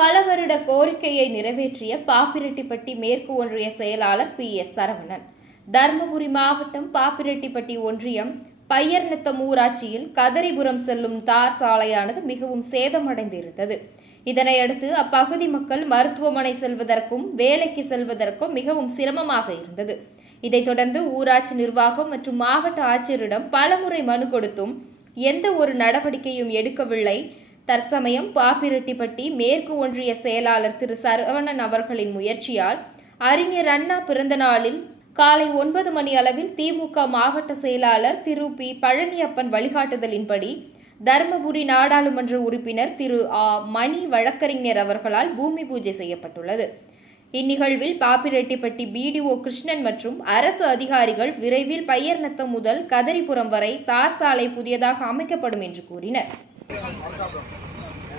பல வருட கோரிக்கையை நிறைவேற்றிய பாப்பிரெட்டிப்பட்டி மேற்கு ஒன்றிய செயலாளர் பி எஸ் சரவணன். தருமபுரி மாவட்டம் பாப்பிரெட்டிப்பட்டி ஒன்றியம் பையர்நத்தம் ஊராட்சியில் கதரிபுரம் செல்லும் தார் சாலையானது மிகவும் சேதமடைந்திருந்தது. இதனையடுத்து அப்பகுதி மக்கள் மருத்துவமனை செல்வதற்கும் வேலைக்கு செல்வதற்கும் மிகவும் சிரமமாக இருந்தது. இதைத் தொடர்ந்து ஊராட்சி நிர்வாகம் மற்றும் மாவட்ட ஆட்சியரிடம் பலமுறை மனு கொடுத்தும் எந்த ஒரு நடவடிக்கையும் எடுக்கவில்லை. தற்சமயம் பாப்பிரெட்டிப்பட்டி மேற்கு ஒன்றிய செயலாளர் திரு. சரவணன் அவர்களின் முயற்சியால் அறிஞர் அண்ணா பிறந்த நாளில் காலை ஒன்பது மணி அளவில் திமுக மாவட்ட செயலாளர் திரு. பி. பழனியப்பன் வழிகாட்டுதலின்படி தருமபுரி நாடாளுமன்ற உறுப்பினர் திரு. ஆ. மணி வழக்கறிஞர் அவர்களால் பூமி பூஜை செய்யப்பட்டுள்ளது. இந்நிகழ்வில் பாப்பிரெட்டிப்பட்டி பிடிஓ கிருஷ்ணன் மற்றும் அரசு அதிகாரிகள் விரைவில் பையர்நத்தம் முதல் கதரிபுரம் வரை தார் சாலை புதியதாக அமைக்கப்படும் என்று கூறினர்.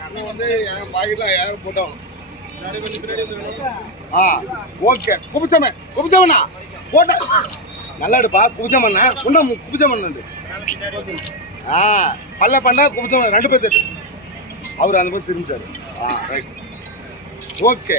அண்ணன் வந்து என் பாக்கெட்ல யாரும் போட்டோம். ஆ ஓகே. குபிச்சமே குபிச்சமண்ணா போட்ட. நல்லா எடுப்பா குபிச்சமண்ணா உண்டா குபிச்சமண்ணு ஆ பல்ல பண்ணா குபிச்சமண்ணா ரெண்டு பேர் தட்டு. அவர் அந்த மாதிரி திரும்பிட்டாரு ஆ ரைட் ஓகே.